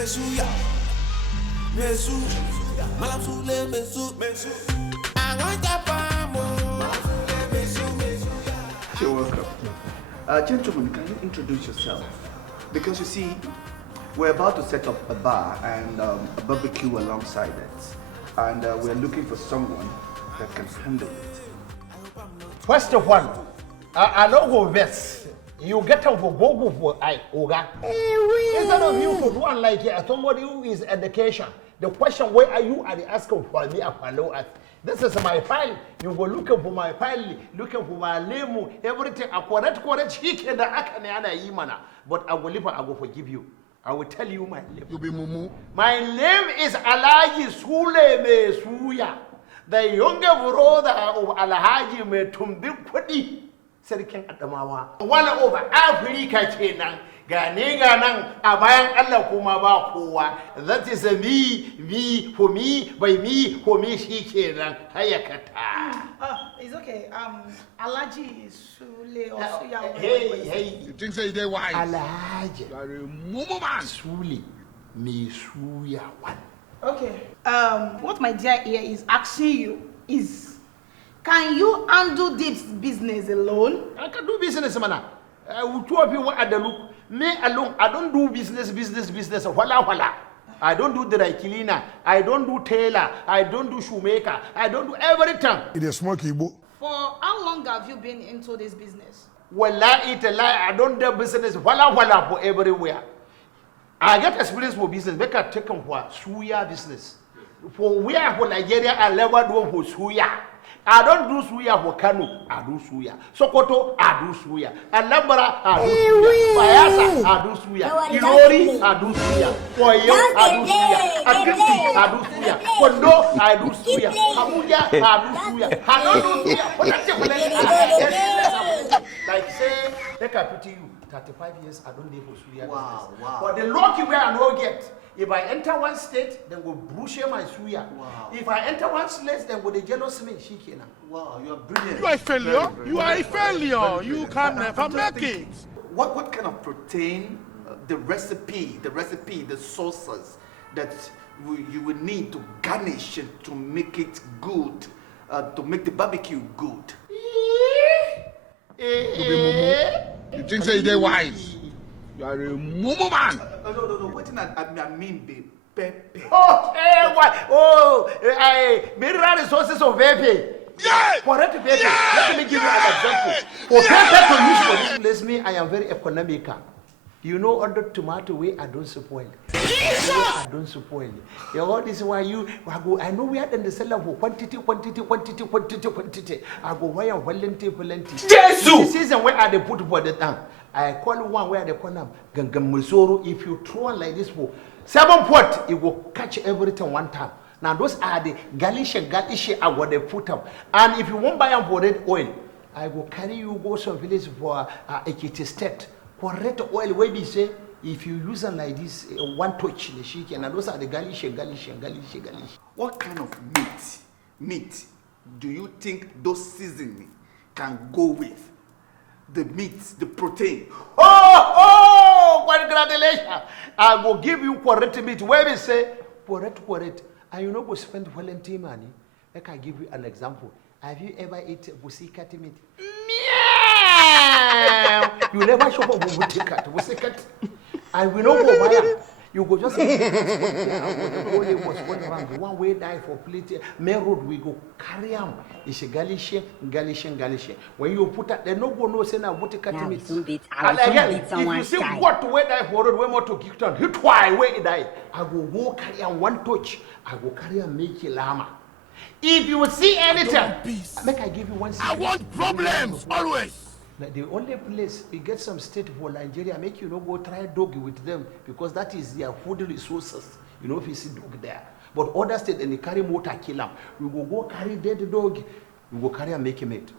Suya, Mai Suya, Malam Sule Mai Suya. I want Suya. You're welcome. Gentlemen, can you introduce yourself? Because you see, we're about to set up a bar and a barbecue alongside it. And we're looking for someone that can handle it. First of all, I don't go vest. You get out for bogo for Oga. Instead of you to do one like somebody who is education, the question where are you are asking for me a follow us. This is my file. You go looking for my file, looking for my name, everything. Correct. He can the but I will live. I will forgive you. I will tell you my name. You be mumu. My name is Sule Mai Suya, the younger brother of Alhaji Mai Tumbi. Sarkin Adamawa. Wani over Africa kenan ga ne ga nan a bayan Allah kuma ba kowa. That is a me, for me, by me, for me shi kenan hayakata. It's okay. Alhaji Sule or Suya. Hey. You think say they wise? Alhaji. You are a mumu man. Sule Mai Suya one. Okay. What my dear here is asking you is, can you handle this business alone? I can do business, man. Two of you at the look. Me alone, I don't do business. Wala. I don't do dry cleaner. I don't do tailor. I don't do shoemaker. I don't do everything. It is smoky, boo. For how long have you been into this business? Wala it a lie. I don't do business. Wala for everywhere. I get experience for business. Make a take on for Suya business. For where for Nigeria, I never do for Suya. I don't do Suya for Kano, I do Suya. Sokoto, I do Suya. Alambra, I do Suya. Bayasa, I do Suya. Ilori, I do Suya. Koyo, I do Suya. Akiti, I do Suya. Kondo, I do Suya. Abuja, I do Suya. I don't do Suya. Like say, take a pity you. 35 years, I don't live for Suya business. Wow. But the lucky way I don't get. If I enter one state, then go brush my Suya. Wow. If I enter one state, then go the jealous me. Shikena. Wow, you are brilliant. You are a failure. You are a failure. Very You brilliant. can I'm never just make thinking, it. What kind of protein, the recipe, the sauces that you would need to garnish and to make it good, to make the barbecue good? You be mumu. You think say they wise? You are a mumu man. No. What I mean be pepper. Oh, what? Oh, mineral resources of Pepe. Yeah. Correct Pepe. Let me give you an example. For Pepe to use for this place, me, I am very economical. You know, under tomato way, I don't spoil. I don't spoil. You know, this is why I know we are in the seller for quantity. I go, why am plenty. Jesus! This season where they put for the time. I call one where they call them Gangamusoro. If you throw one like this for 7 pot, it will catch everything one time. Now, those are the Galician I will they put up. And if you won't buy them for red oil, I will carry you go some village for Ekiti State. For red oil, where we say, if you use them like this, one touch the chicken, and those are the Galician. What kind of meat do you think those seasoning can go with? The meat, the protein. Oh, congratulations. I will give you correct meat. Where we say, correct. And you know, go spend volunteer money. Like I give you an example. Have you ever eaten pussycat meat? You never show up with pussycat. And we don't go buy. You go just the one way die for plate. Main road we go carry am. It's a Galician. When you put that, they no go no say now what cat meat. And again, if you see what way die for road, way more to kick down. Hit why way die. I go carry am one touch. I go carry am make lama. If you see anything, make I give you one. I want problems always. Like the only place we get some state for Nigeria, make you go try dog with them because that is their food resources. You know if you see dog there. But other state and they carry motor kill them. We go carry dead dog. We go carry and make him meat.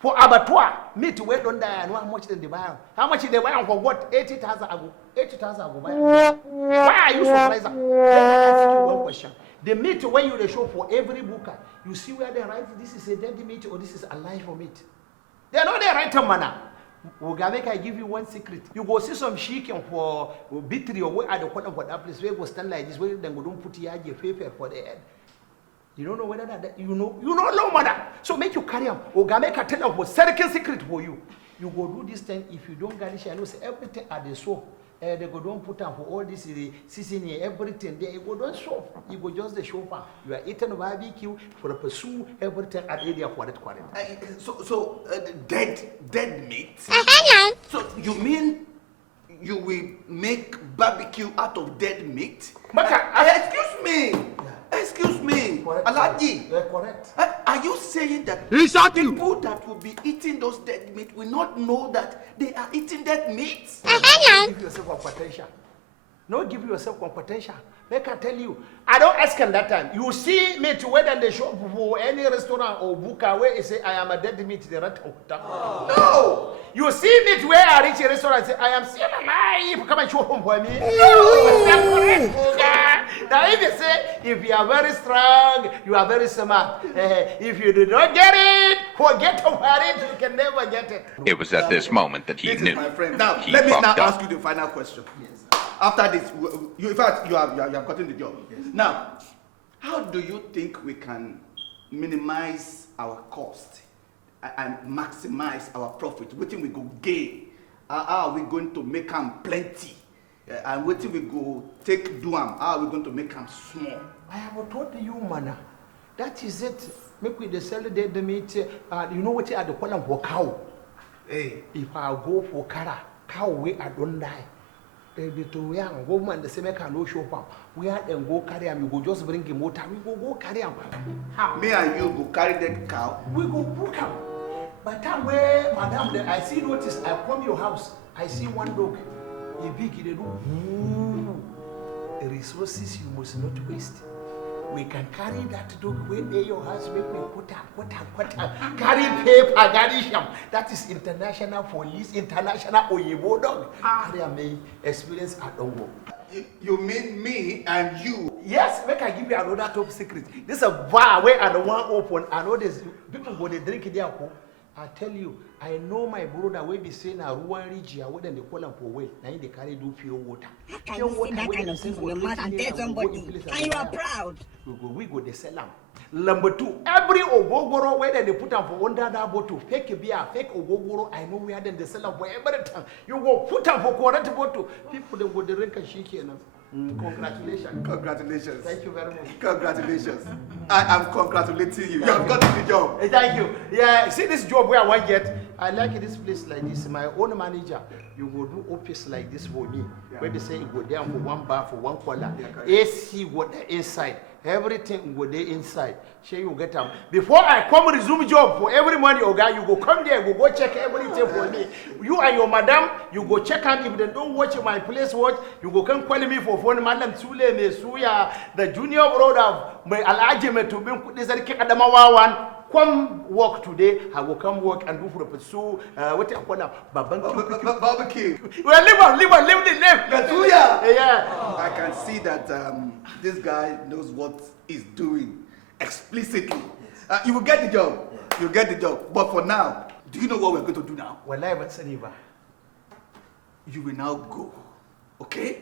For abattoir, meat where don't die and how much they buy? How much they buy for what? 80,000 ago. 80,000 ago. Why are you surprised? Let me ask you one question. The meat when you show for every booker, you see where they write this is a dead meat or this is alive meat. They know they write a manner. Oga, make I give you one secret. You go see some chicken for bitri or where at the corner for that place where go stand like this, where then go don't put your paper for the head. You don't know whether that you know no mother. So make you carry them. Oga, make I tell them what certain secret for you. You go do this thing. If you don't garnish, I know say everything at the soap. They go don't put them for all this seasoning, everything. They go don't show. You go just the chauffeur. You are eating barbecue for pursue everything at area for that quarantine. So dead meat. So you mean you will make barbecue out of dead meat? Excuse me. Excuse me, Alaji. Correct. Are you saying that people that will be eating those dead meat will not know that they are eating dead meat? Give yourself competition. No, give yourself competition. Make I tell you, I don't ask him that time. You see me to whether they show for any restaurant or buka where he say I am a dead meat. The rat. No. You see me to where I reach a restaurant and say I am Sule Mai. Come and show home for me. No. Now if you say if you are very strong, you are very smart. If you do not get it, forget about it. You can never get it. It was at this moment that he This knew. is my friend. Now He let me now fucked up. ask you the final question. Yes. After this, in fact, you have gotten the job. Yes. Now, how do you think we can minimize our cost and maximize our profit? What we go gain? How are we going to make them plenty? And what we go take do them? How are we going to make them small? I have told you, man. That is it. Make we the sell the meat. You know what I do call them for cow. Hey. If I go for cow we I don't die. The to young woman the same can no show up. We are then go carry him. You go just bring him motor. We go carry him. How? Me and you go carry that cow. We go book him. By time where madam, I see notice. I come your house. I see one dog. A big they do. Resources you must not waste. We can carry that dog when they your house make me put up. Carry paper, carry sham. That is international police, international Oyibo dog. Carry me experience at Ongo. You mean me and you? Yes, make I give you another top secret. This is a bar where I don't want open. I know there's people go they drink it there. I tell you, I know my brother will be saying a Ruan Regia, what they call them for well. Now they carry do pure water. Can you say that kind of thing from your mouth and tell somebody? And you are proud. We go they sell them. Number two, every ogogoro where they put them for under that bottle, fake beer, fake ogogoro. I know where then they sell them for every time. You go put them for correct bottle. People they go drink a shiki and congratulations. Congratulations. Thank you very much. Congratulations. I am congratulating you. You have gotten the job. Thank you. Yeah, see this job where I want get. I like this place like this. My own manager, you go do office like this for me. Yeah. Where they say you go there for one bar for one collar. Yeah, AC go there inside. Everything go there inside. Sure you get them. Before I come resume job for every morning, Oga, you go come there, you go check everything for me. You and your madam, you go check them. If they don't watch my place watch, you go come call me for phone. Madam Sule Mai Suya, the junior brother, my Alaji to be this Adamawa one. Come work today, I will come work and do for the pursue. What I call now, barbecue. Well, live the name. Natuya. Yeah. I can see that this guy knows what he's doing explicitly. You will get the job. Yes. You'll get the job. But for now, do you know what we're going to do now? Well, I haven't seen you. You will now go, okay?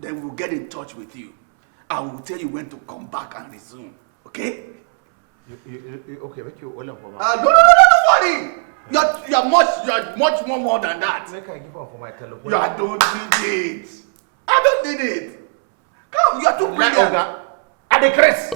Then we'll get in touch with you. I will tell you when to come back and resume, okay? Okay, make you all of them. No, worry. You're much more than that. Make I give up for my telephone. You don't need it. I don't need it. Come, you're too brilliant. At the crest.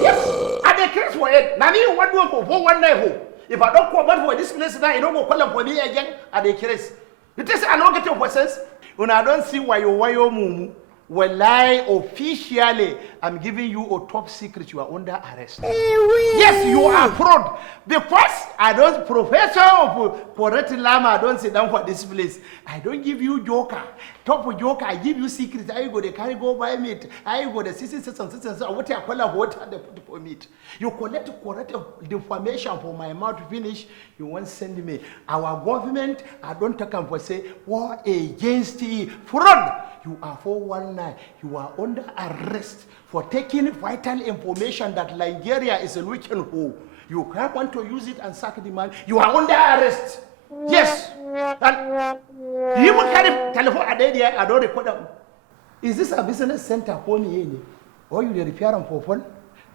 Yes, at the crest for it. Now you want to go for one level. If I don't come back for this place now, you don't go call them for me again at the crest. You just I don't get your questions. When I don't see why you move. Well, I officially am giving you a top secret. You are under arrest. Yes, you are fraud. Because I don't, professor of Correct Lama, I don't sit down for this place. I don't give you joker. Top of joker, I give you secrets. I go the carry go buy meat. I go the system. What I call a water they put for meat. You collect correct information for my mouth to finish. You won't send me. Our government, I don't talk and for say war against fraud. You are 419. You are under arrest for taking vital information that Nigeria is looking for. You can't want to use it and sack the man. You are under arrest. Yes. And you even carry telephone at there, I don't record them. Is this a business center phone here? Or you repair them for phone?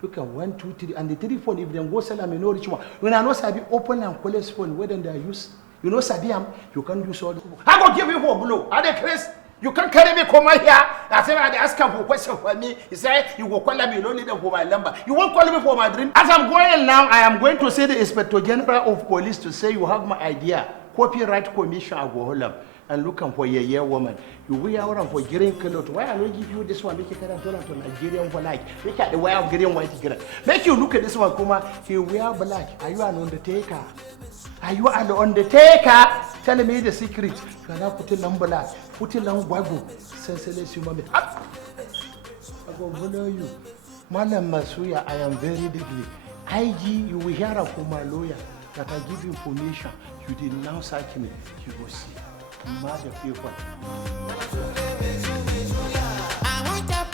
Look at 1, 2, 3, and the 3 phone, if they go sell them, you know which one. When I know Sabi open and collect phone, where then they are used. You know Sabi, you can't use all the. I go give you for blow. Are they crazy? You can't carry me come here. I say I ask him for question for me. He say you will call me, you don't need them for my number. You won't call me for my dream. As I'm going now, I am going to say the Inspector General of Police to say you have my idea. Copyright Commission, I go hold up and looking for a year woman. You wear out for green clothes. Why I don't give you this one? Make it to Nigerian for like. Look at the way of getting white. Make you look at this one, Kuma. He wear black. Are you an undertaker? Are you an undertaker? Tell me the secret. You are not putting number like. Put it on wago. Senseless human being. I go follow you. Madam Masuya, I am very deadly. IG, you will hear from my lawyer that I give you information. You did now search me. You will see. Mother people. I want that